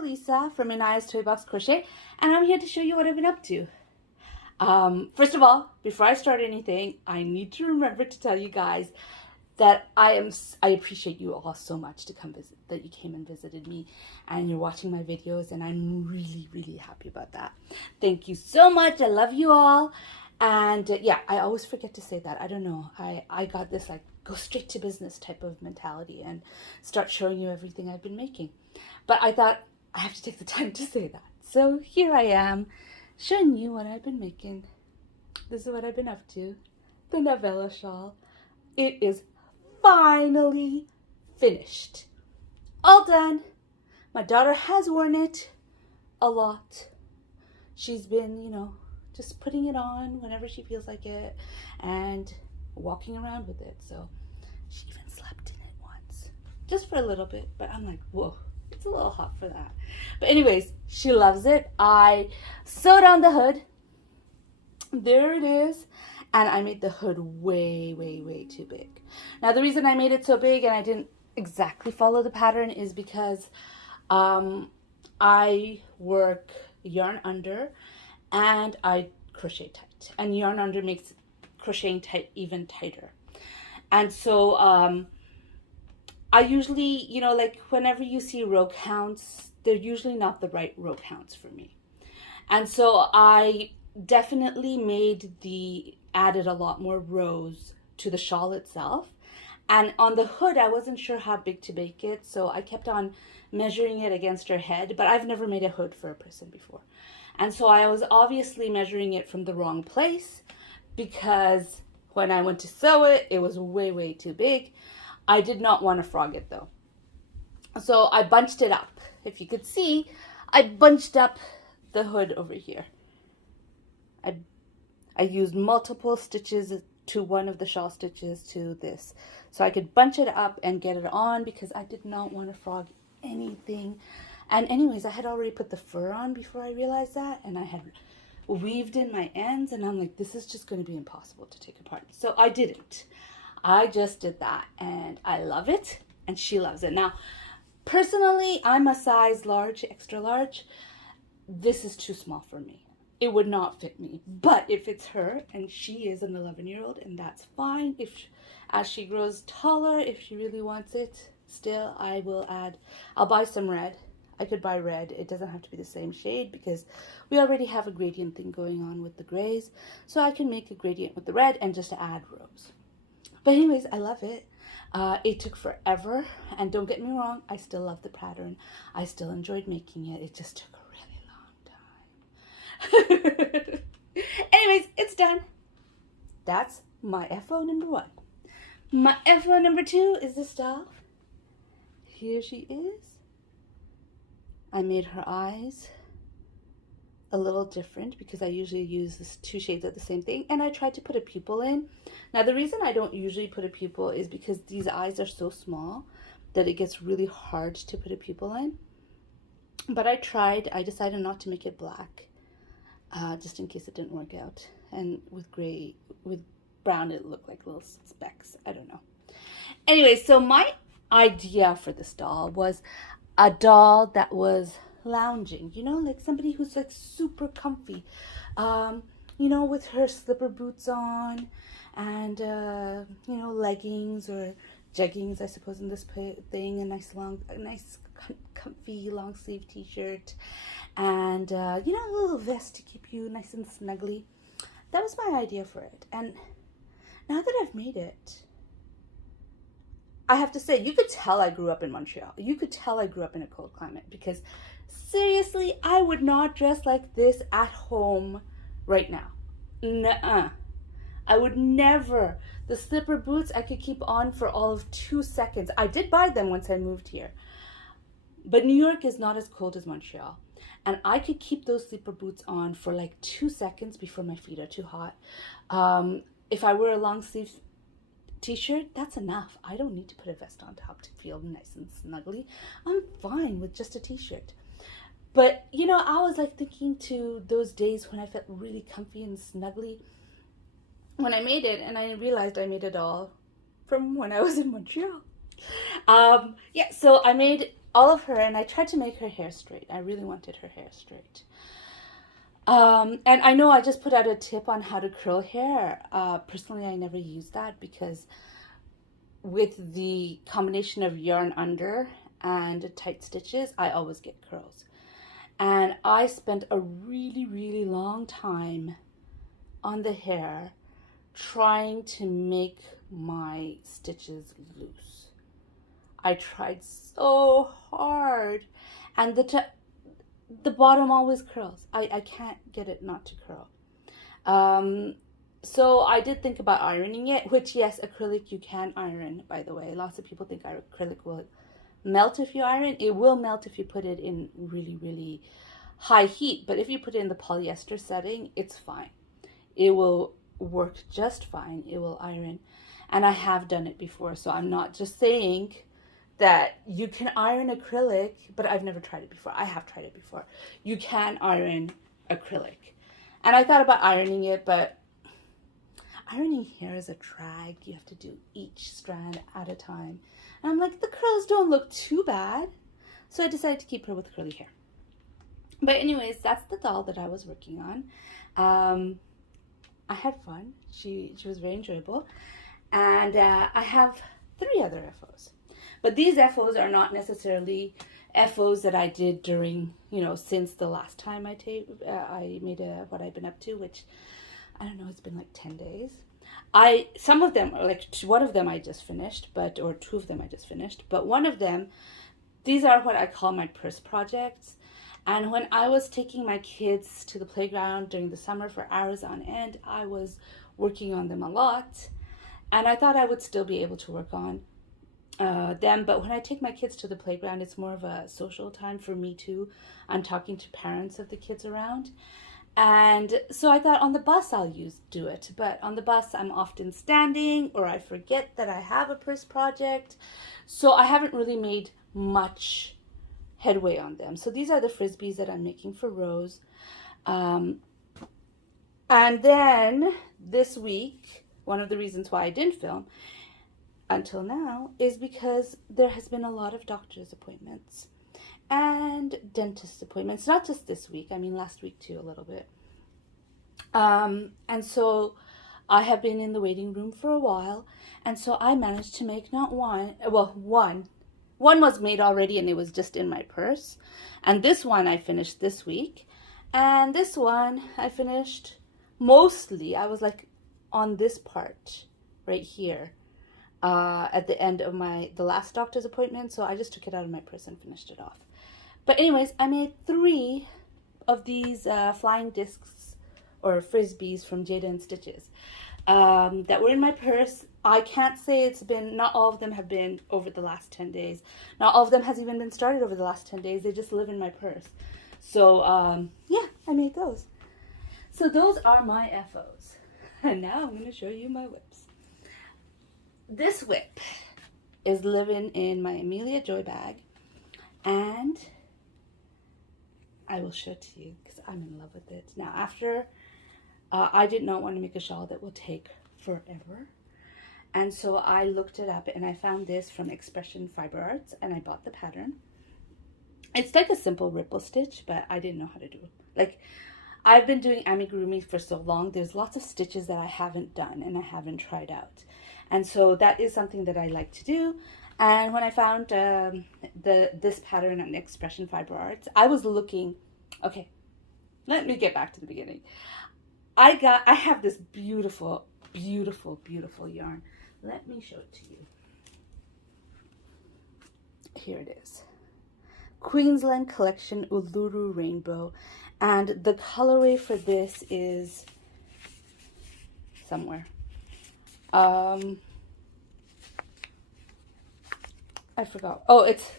Elisa from Anaya's Toy Box Crochet, and I'm here to show you what I've been up to. First of all, before I start anything, I need to remember to tell you guys that I appreciate you all so much to come visit, that you came and visited me and you're watching my videos, and I'm really, really happy about that. Thank you so much. I love you all. And yeah, I always forget to say that. I don't know. I got this like go straight to business type of mentality and start showing you everything I've been making. But I thought I have to take the time to say that. So here I am showing you what I've been making. This is what I've been up to. The Novella Shawl. It is finally finished. All done. My daughter has worn it a lot. She's been, just putting it on whenever she feels like it and walking around with it. So she even slept in it once, just for a little bit, but I'm like, whoa, it's a little hot for that. But anyways, she loves it. I sewed on the hood. There it is. And I made the hood way, way, way too big. Now, the reason I made it so big and I didn't exactly follow the pattern is because I work yarn under and I crochet tight. And yarn under makes crocheting tight even tighter. And so I usually, like whenever you see row counts, they're usually not the right row counts for me. And so I definitely added a lot more rows to the shawl itself. And on the hood, I wasn't sure how big to make it, so I kept on measuring it against her head, but I've never made a hood for a person before. And so I was obviously measuring it from the wrong place, because when I went to sew it, it was way, way too big. I did not want to frog it though. So I bunched it up. If you could see, I bunched up the hood over here. I used multiple stitches to one of the shawl stitches to this, so I could bunch it up and get it on, because I did not want to frog anything. And anyways, I had already put the fur on before I realized that, and I had weaved in my ends, and I'm like, this is just going to be impossible to take apart. So I didn't. I just did that, and I love it, and she loves it. Now, personally, I'm a size large, extra large. This is too small for me. It would not fit me, but it fits her, and she is an 11-year-old, and that's fine. As she grows taller, if she really wants it, still, I'll buy some red. I could buy red. It doesn't have to be the same shade, because we already have a gradient thing going on with the grays, so I can make a gradient with the red and just add rows. But anyways, I love it. It took forever, and don't get me wrong, I still love the pattern. I still enjoyed making it. It just took a anyways, it's done. That's my FO number 1. My FO number 2 is this doll. Here she is. I made her eyes a little different because I usually use this 2 shades of the same thing, and I tried to put a pupil in. Now, the reason I don't usually put a pupil is because these eyes are so small that it gets really hard to put a pupil in. But I decided not to make it black. Just in case it didn't work out. And with brown, it looked like little specks. I don't know. Anyway, so my idea for this doll was a doll that was lounging, like somebody who's like super comfy, with her slipper boots on and, leggings or jeggings, I suppose, in this thing, a nice comfy long sleeve t-shirt, and a little vest to keep you nice and snuggly. That was my idea for it. And now that I've made it, I have to say, you could tell I grew up in Montreal. You could tell I grew up in a cold climate, because seriously, I would not dress like this at home right now. Nuh-uh. I would never. The slipper boots I could keep on for all of 2 seconds. I did buy them once I moved here. But New York is not as cold as Montreal. And I could keep those slipper boots on for like 2 seconds before my feet are too hot. If I wear a long sleeve t-shirt, that's enough. I don't need to put a vest on top to feel nice and snuggly. I'm fine with just a t-shirt. But, I was like thinking to those days when I felt really comfy and snuggly when I made it, and I realized I made a doll from when I was in Montreal. Yeah, so I made all of her, and I tried to make her hair straight. I really wanted her hair straight. And I know I just put out a tip on how to curl hair. Personally, I never used that because with the combination of yarn under and tight stitches, I always get curls. And I spent a really, really long time on the hair trying to make my stitches loose. I tried so hard, and the bottom always curls. I can't get it not to curl. So I did think about ironing it, which, yes, acrylic you can iron, by the way. Lots of people think acrylic will melt if you iron. It will melt if you put it in really, really high heat, but if you put it in the polyester setting, it's fine. It will work just fine. It will iron. And I have done it before, so I'm not just saying that you can iron acrylic, but I've never tried it before. I have tried it before. You can iron acrylic. And I thought about ironing it, but ironing hair is a drag. You have to do each strand at a time. And I'm like, the curls don't look too bad. So I decided to keep her with curly hair. But anyways, that's the doll that I was working on. I had fun. She was very enjoyable. And I have 3 other FOs. But these FOs are not necessarily FOs that I did during, since the last time I made what I've been up to, which, I don't know, it's been like 10 days. Some of them, like one of them I just finished, or 2 of them I just finished. But one of them, these are what I call my purse projects. And when I was taking my kids to the playground during the summer for hours on end, I was working on them a lot. And I thought I would still be able to work on them. But when I take my kids to the playground, it's more of a social time for me too. I'm talking to parents of the kids around. And so I thought on the bus I'll do it. But on the bus I'm often standing, or I forget that I have a purse project. So I haven't really made much headway on them. So these are the frisbees that I'm making for Rose. And then this week, one of the reasons why I didn't film until now is because there has been a lot of doctor's appointments and dentist appointments. Not just this week, I mean last week too, a little bit. And so I have been in the waiting room for a while, and so I managed to make not one, well, one was made already and it was just in my purse, and this one I finished this week, and this one I finished mostly, I was like on this part right here at the end of the last doctor's appointment, so I just took it out of my purse and finished it off. But anyways, I made 3 of these flying discs or frisbees from Jada and Stitches that were in my purse. I can't say it's been, not all of them have been over the last 10 days. Not all of them has even been started over the last 10 days. They just live in my purse. So yeah, I made those. So those are my FOs. And now I'm going to show you my whips. This whip is living in my Amelia Joy bag, and I will show it to you because I'm in love with it. Now after, I did not want to make a shawl that will take forever. And so I looked it up and I found this from Expression Fiber Arts, and I bought the pattern. It's like a simple ripple stitch, but I didn't know how to do it. Like, I've been doing amigurumi for so long, there's lots of stitches that I haven't done and I haven't tried out. And so that is something that I like to do. And when I found this pattern on Expression Fiber Arts, I was looking, okay, let me get back to the beginning. I have this beautiful, beautiful, beautiful yarn. Let me show it to you. Here it is. Queensland Collection Uluru Rainbow. And the colorway for this is somewhere. I forgot. Oh, it's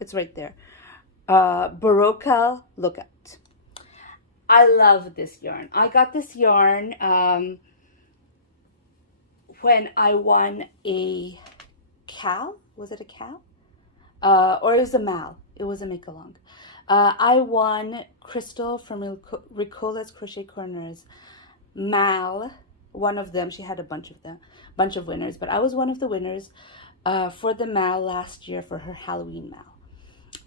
it's right there. Baroque Lookout. I love this yarn. I got this yarn when I won a Cal. Was it a Cal? Or it was a Mal. It was a make-along. I won Crystal from Ricola's Crochet Corners Mal. One of them. She had a bunch of winners, but I was one of the winners for the Mal last year for her Halloween Mal.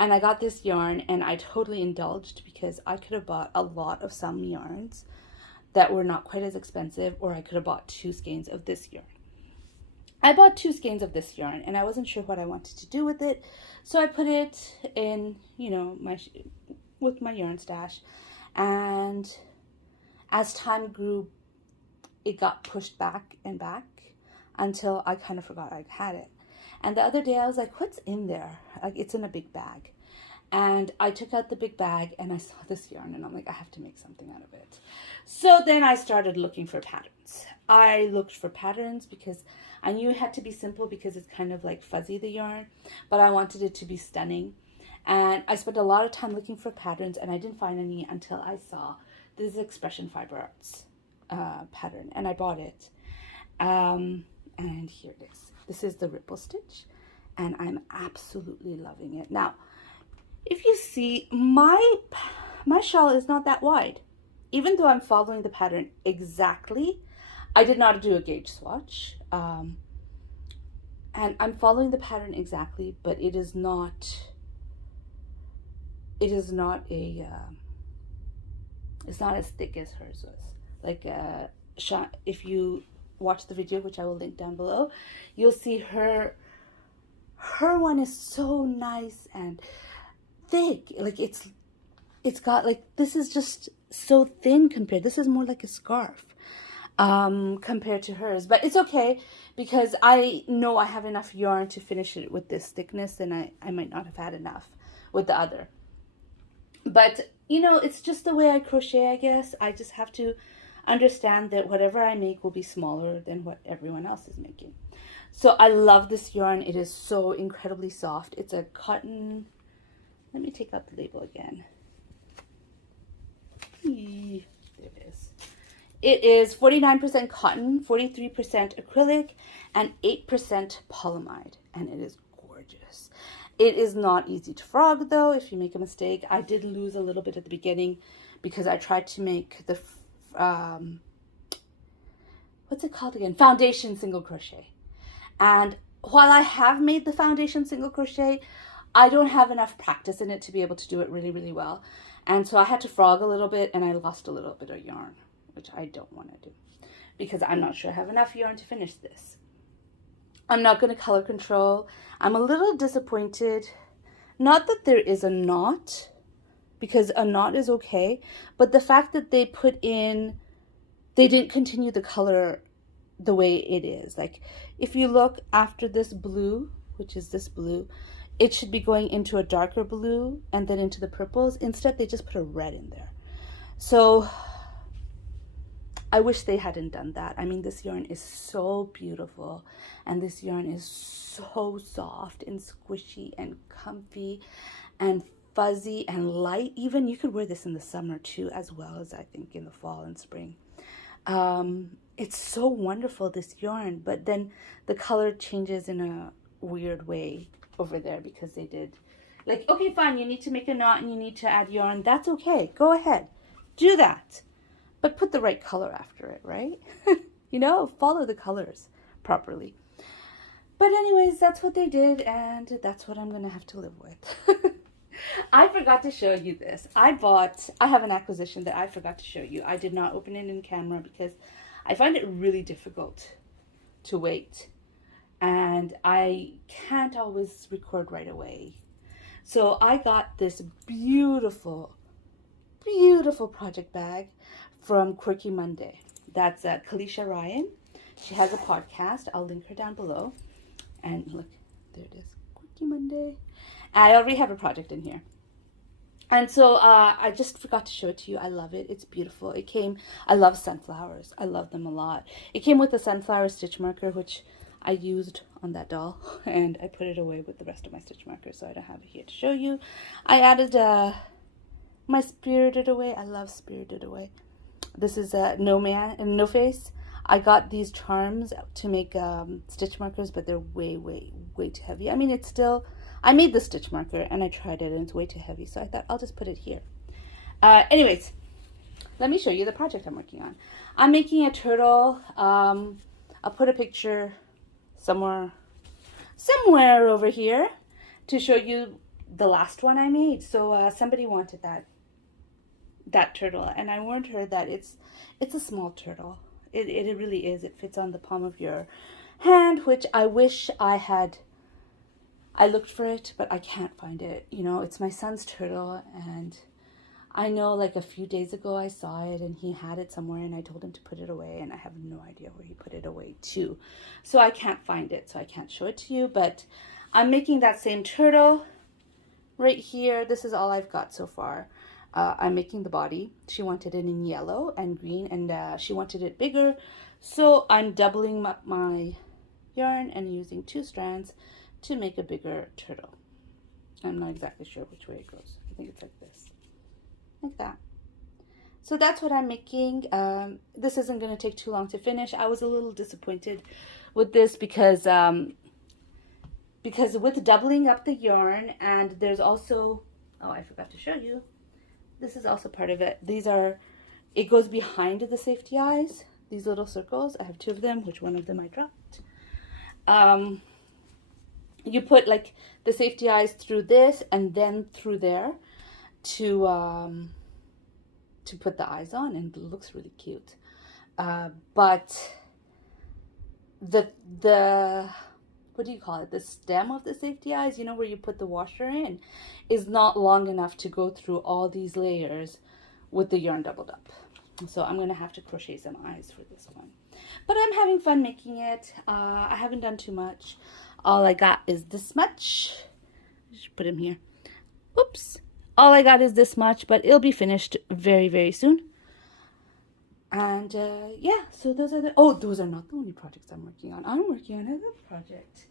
And I got this yarn and I totally indulged because I could have bought a lot of some yarns that were not quite as expensive, or I could have bought 2 skeins of this yarn. I bought 2 skeins of this yarn and I wasn't sure what I wanted to do with it. So I put it in, you know, with my yarn stash. And as time grew, it got pushed back and back until I kind of forgot I had it. And the other day I was like, what's in there? Like, it's in a big bag. And I took out the big bag and I saw this yarn and I'm like, I have to make something out of it. So then I started looking for patterns. I looked for patterns because I knew it had to be simple because it's kind of like fuzzy, the yarn, but I wanted it to be stunning. And I spent a lot of time looking for patterns and I didn't find any until I saw this Expression Fiber Arts pattern, and I bought it. And here it is. This is the ripple stitch and I'm absolutely loving it. Now, if you see, my shawl is not that wide. Even though I'm following the pattern exactly, I did not do a gauge swatch. And I'm following the pattern exactly, but it is not it's not as thick as hers was. Like, if you watch the video, which I will link down below, you'll see her one is so nice and thick. Like, it's got, like, this is just so thin compared. This is more like a scarf compared to hers, but it's okay because I know I have enough yarn to finish it with this thickness, and I might not have had enough with the other. But, you know, it's just the way I crochet, I guess. I just have to understand that whatever I make will be smaller than what everyone else is making. So I love this yarn. It is so incredibly soft. It's a cotton. Let me take out the label again. There it is. It is 49% cotton, 43% acrylic, and 8% polyamide, and it is gorgeous. It is not easy to frog, though, if you make a mistake. I did lose a little bit at the beginning because I tried to make the, what's it called again? Foundation single crochet. And while I have made the foundation single crochet, I don't have enough practice in it to be able to do it really, really well. And so I had to frog a little bit, and I lost a little bit of yarn, which I don't want to do because I'm not sure I have enough yarn to finish this. I'm not going to color control. I'm a little disappointed. Not that there is a knot, because a knot is okay, but the fact that they didn't continue the color the way it is. Like, if you look after this blue, which is this blue, it should be going into a darker blue and then into the purples. Instead, they just put a red in there. So I wish they hadn't done that. I mean, this yarn is so beautiful, and this yarn is so soft and squishy and comfy and fuzzy and light. Even you could wear this in the summer too, as well as I think in the fall and spring. It's so wonderful, this yarn, but then the color changes in a weird way over there because they did, like, okay, fine, you need to make a knot and you need to add yarn. That's okay. Go ahead. Do that. But put the right color after it, right? You know, follow the colors properly. But anyways, that's what they did, and that's what I'm going to have to live with. I forgot to show you this. I have an acquisition that I forgot to show you. I did not open it in camera because I find it really difficult to wait. And I can't always record right away. So I got this beautiful, beautiful project bag from Quirky Monday. That's Kalisha Ryan. She has a podcast. I'll link her down below. And look, there it is. Quirky Monday. I already have a project in here. And so I just forgot to show it to you. I love it. It's beautiful. I love sunflowers. I love them a lot. It came with a sunflower stitch marker, which I used on that doll. And I put it away with the rest of my stitch markers, so I don't have it here to show you. I added my Spirited Away. I love Spirited Away. This is No Face. I got these charms to make stitch markers, but they're way, way, way too heavy. I mean, it's still, I made the stitch marker and I tried it and it's way too heavy, so I thought I'll just put it here. Anyways, let me show you the project I'm working on. I'm making a turtle. I'll put a picture somewhere over here to show you the last one I made. So somebody wanted that turtle, and I warned her that it's a small turtle. It really is. It fits on the palm of your hand, which I wish I looked for it, but I can't find it. You know, it's my son's turtle, and I know like a few days ago I saw it and he had it somewhere, and I told him to put it away, and I have no idea where he put it away to. So I can't find it, so I can't show it to you, but I'm making that same turtle right here. This is all I've got so far. I'm making the body. She wanted it in yellow and green, and she wanted it bigger, so I'm doubling up my yarn and using 2 strands to make a bigger turtle. I'm not exactly sure which way it goes. I think it's like this, like that. So that's what I'm making. This isn't going to take too long to finish. I was a little disappointed with this because with doubling up the yarn, and there's also, oh, I forgot to show you, this is also part of it. It goes behind the safety eyes, these little circles. I have 2 of them, which one of them I dropped. You put like the safety eyes through this and then through there to put the eyes on, and it looks really cute. But the what do you call it? The stem of the safety eyes, you know, where you put the washer in, is not long enough to go through all these layers with the yarn doubled up. So I'm going to have to crochet some eyes for this one. But I'm having fun making it. I haven't done too much. All I got is this much. Just put him here. Oops. All I got is this much, but it'll be finished very, very soon. And yeah, so those are those are not the only projects I'm working on. I'm working on another project.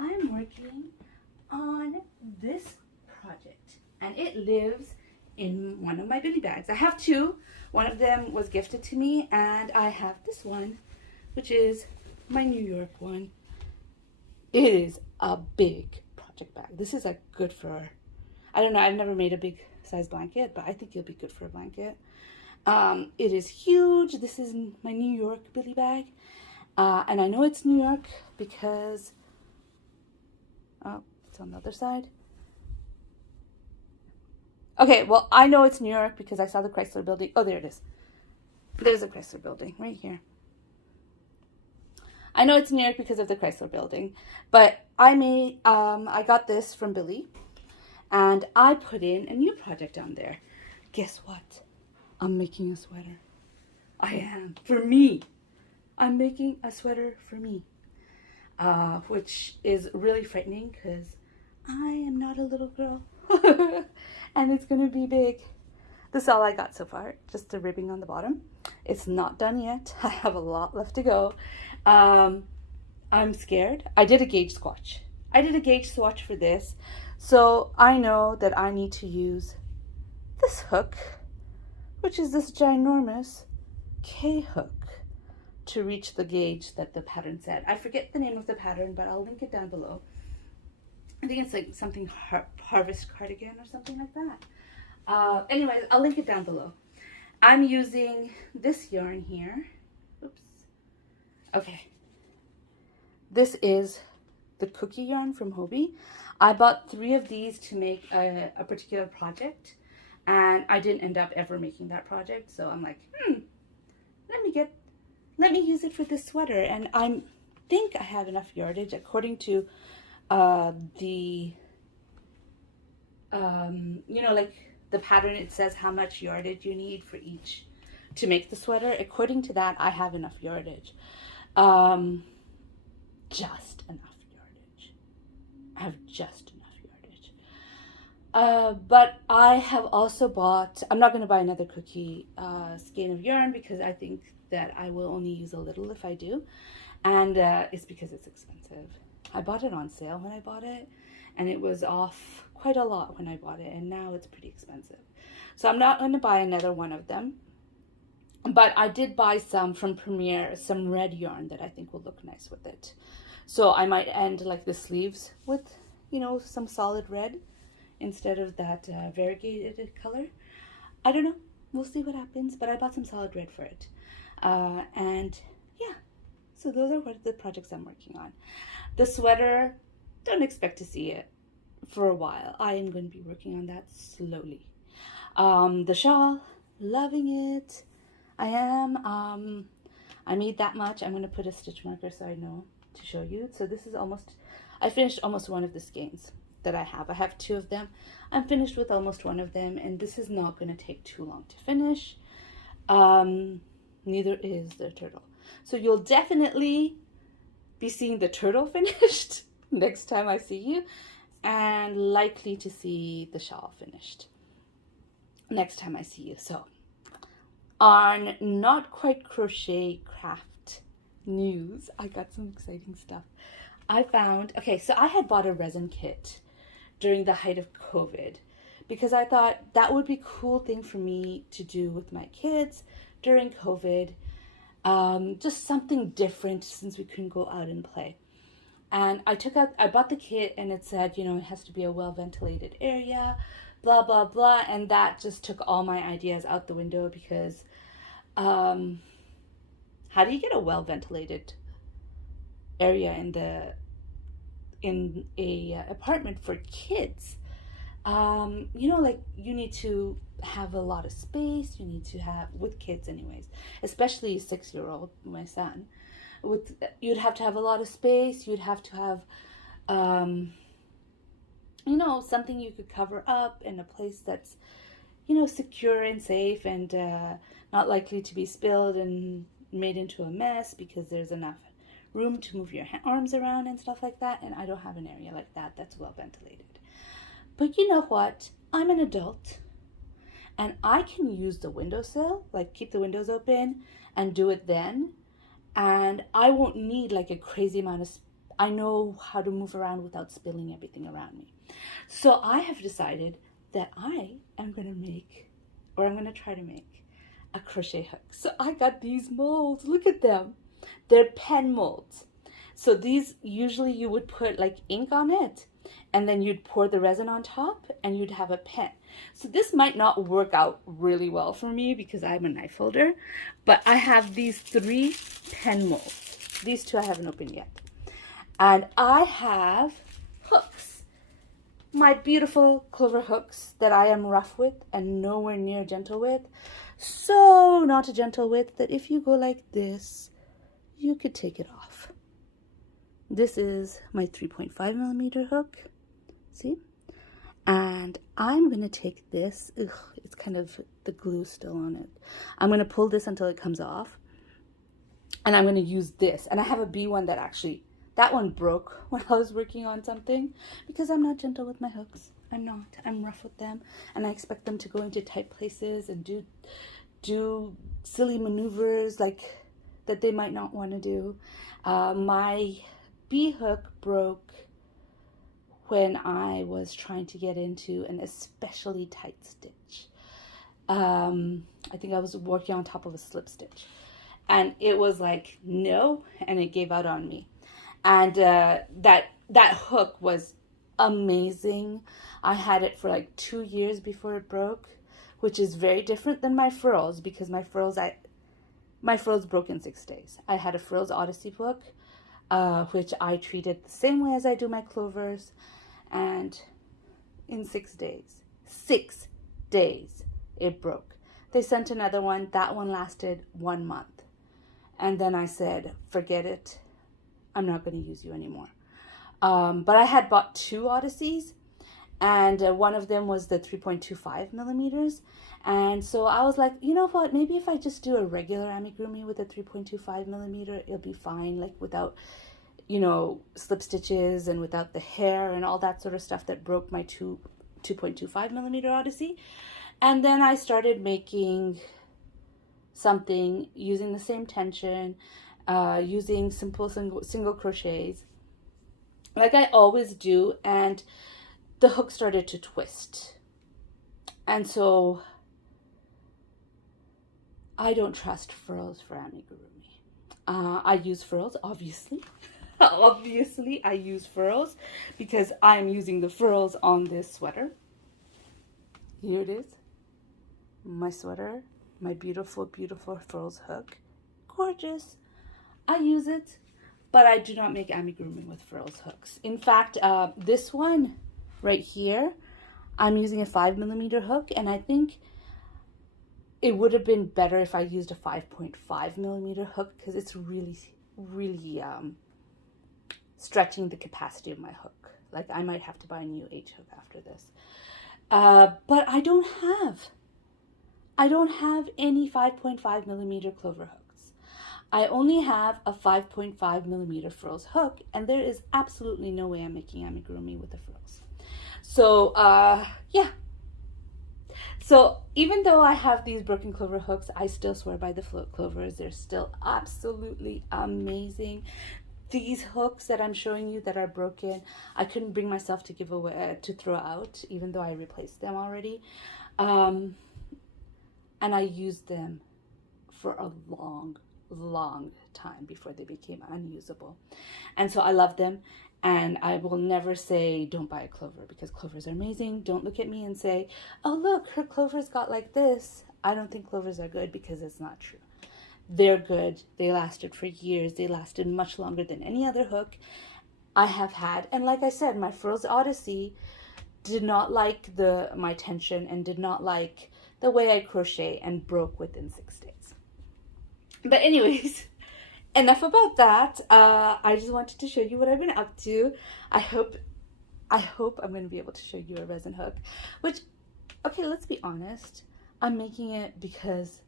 I'm working on this project, and it lives in one of my Billy bags. I have 2. One of them was gifted to me, and I have this one, which is my New York one. It is a big project bag. This is like good for, I don't know, I've never made a big size blanket, but I think it'll be good for a blanket. It is huge. This is my New York Billy bag. And I know it's New York because, oh, it's on the other side. Okay, well, I know it's New York because I saw the Chrysler building. Oh, there it is. There's a Chrysler building right here. I know it's New York because of the Chrysler building, but I got this from Billy, and I put in a new project on there. Guess what? I'm making a sweater. I am. For me. I'm making a sweater for me. Which is really frightening because I am not a little girl. And it's going to be big. This is all I got so far. Just the ribbing on the bottom. It's not done yet. I have a lot left to go. I'm scared. I did a gauge swatch. For this. So I know that I need to use this hook, which is this ginormous K hook, to reach the gauge that the pattern said. I forget the name of the pattern, but I'll link it down below. I think it's like something harvest cardigan or something like that. Anyways, I'll link it down below. I'm using this yarn here. Oops. Okay. This is the cookie yarn from Hobie. I bought 3 of these to make a particular project, and I didn't end up ever making that project. So I'm like, let me use it for this sweater. And I think I have enough yardage according to you know, like the pattern. It says how much yardage you need for each to make the sweater. According to that, I have enough yardage. Just enough yardage. I have just enough yardage. But I have also bought, I'm not going to buy another cookie skein of yarn because I think that I will only use a little if I do. And it's because it's expensive. I bought it on sale when I bought it, and it was off quite a lot when I bought it, and now it's pretty expensive. So I'm not going to buy another one of them. But I did buy some from Premier, some red yarn that I think will look nice with it. So I might end like the sleeves with, you know, some solid red instead of that variegated color. I don't know. We'll see what happens, but I bought some solid red for it. And yeah, so those are what the projects I'm working on. The sweater, don't expect to see it for a while. I am going to be working on that slowly. The shawl, loving it. I am. I made that much. I'm going to put a stitch marker so I know to show you. So this is almost, I finished almost one of the skeins that I have. I have 2 of them. I'm finished with almost one of them, and this is not going to take too long to finish. Neither is the turtle. So you'll definitely be seeing the turtle finished next time I see you, and likely to see the shawl finished next time I see you. So on not quite crochet craft news, I got some exciting stuff. I found, okay, so I had bought a resin kit during the height of COVID because I thought that would be a cool thing for me to do with my kids during COVID. Just something different since we couldn't go out and play. And I bought the kit, and it said, you know, it has to be a well-ventilated area, blah, blah, blah. And that just took all my ideas out the window because how do you get a well-ventilated area in a apartment for kids? You know, like you need to have a lot of space. You need to have, with kids anyways, especially a 6-year-old, my son, you'd have to have a lot of space. You'd have to have, you know, something you could cover up in a place that's, you know, secure and safe and not likely to be spilled and made into a mess because there's enough room to move your arms around and stuff like that. And I don't have an area like that that's well ventilated. But you know what? I'm an adult and I can use the windowsill, like keep the windows open and do it then. And I won't need like a crazy amount of, I know how to move around without spilling everything around me. So I have decided that I am going to make, or I'm going to try to make a crochet hook. So I got these molds. Look at them. They're pen molds. So these, usually you would put like ink on it and then you'd pour the resin on top and you'd have a pen. So this might not work out really well for me because I'm a knife holder, but I have these 3 pen molds. These 2 I haven't opened yet. And I have hooks. My beautiful clover hooks that I am rough with and nowhere near gentle with. So not a gentle with that if you go like this, you could take it off. This is my 3.5 millimeter hook. See? And I'm going to take this. Ugh, it's kind of the glue still on it. I'm going to pull this until it comes off. And I'm going to use this. And I have a B one that actually, that one broke when I was working on something because I'm not gentle with my hooks. I'm not. I'm rough with them. And I expect them to go into tight places and do silly maneuvers like that they might not want to do. My B hook broke when I was trying to get into an especially tight stitch. I think I was working on top of a slip stitch. And it was like, no, and it gave out on me. And that hook was amazing. I had it for like 2 years before it broke, which is very different than my furls because my furls broke in 6 days. I had a Furls Odyssey book, which I treated the same way as I do my clovers, and in 6 days, it broke. They sent another one. That one lasted 1 month. And then I said, forget it. I'm not going to use you anymore. But I had bought 2 Odysseys, and one of them was the 3.25 millimeters. And so I was like, you know what, maybe if I just do a regular amigurumi with a 3.25 millimeter, it'll be fine, like without, you know, slip stitches and without the hair and all that sort of stuff that broke my 2.25 millimeter Odyssey. And then I started making something using the same tension, using simple single crochets like I always do, and the hook started to twist. And so I don't trust furls for amigurumi. I use furls, obviously. Obviously, I use furls because I'm using the furls on this sweater. Here it is. My sweater. My beautiful, beautiful furls hook. Gorgeous. I use it, but I do not make amigurumi with furls hooks. In fact, this one right here, I'm using a 5mm hook, and I think it would have been better if I used a 5.5mm hook, because it's really, really stretching the capacity of my hook. Like, I might have to buy a new H hook after this. But I don't have any 5.5mm clover hooks. I only have a 5.5mm frills hook, and there is absolutely no way I'm making amigurumi with the frills. So, yeah. So even though I have these broken clover hooks, I still swear by the float clovers. They're still absolutely amazing. These hooks that I'm showing you that are broken, I couldn't bring myself to give away, to throw out, even though I replaced them already. And I used them for a long time before they became unusable. And so I love them, and I will never say don't buy a clover, because clovers are amazing. Don't look at me and say, oh look, her clovers got like this. I don't think clovers are good, because it's not true. They're good. They lasted for years. They lasted much longer than any other hook I have had. And like I said, my Frills Odyssey did not like my tension, and did not like the way I crochet, and broke within 6 days. But anyways, enough about that. I just wanted to show you what I've been up to. I hope I'm going to be able to show you a resin hook, which, okay, let's be honest. I'm making it because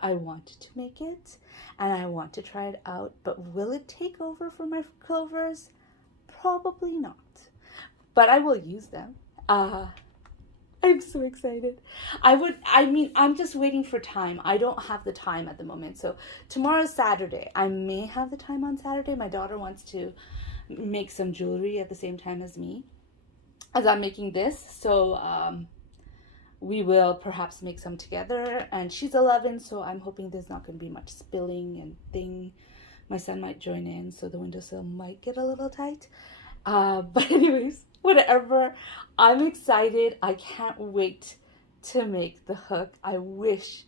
I wanted to make it, and I want to try it out. But will it take over for my clovers? Probably not. But I will use them. I'm so excited. I'm just waiting for time. I don't have the time at the moment. So tomorrow's Saturday. I may have the time on Saturday. My daughter wants to make some jewelry at the same time as me, as I'm making this. So we will perhaps make some together. And she's 11, so I'm hoping there's not going to be much spilling and thing. My son might join in, so the windowsill might get a little tight. But anyways, whatever. I'm excited. I can't wait to make the hook. I wish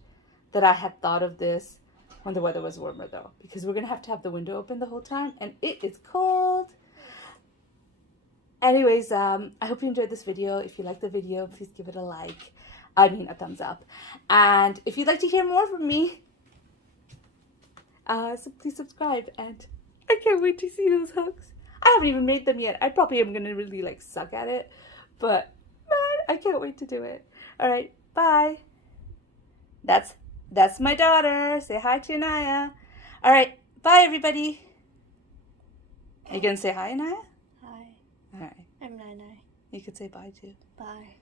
that I had thought of this when the weather was warmer, though, because we're going to have the window open the whole time, and it is cold. Anyways, I hope you enjoyed this video. If you liked the video, please give it a like. I mean, a thumbs up. And if you'd like to hear more from me, so please subscribe. And I can't wait to see those hooks. I haven't even made them yet. I probably am going to really like suck at it, but man, I can't wait to do it. All right, bye. That's my daughter. Say hi to Anaya. All right, bye everybody. Are you going to say hi, Anaya? Hi. All right. I'm Nai. You could say bye too. Bye.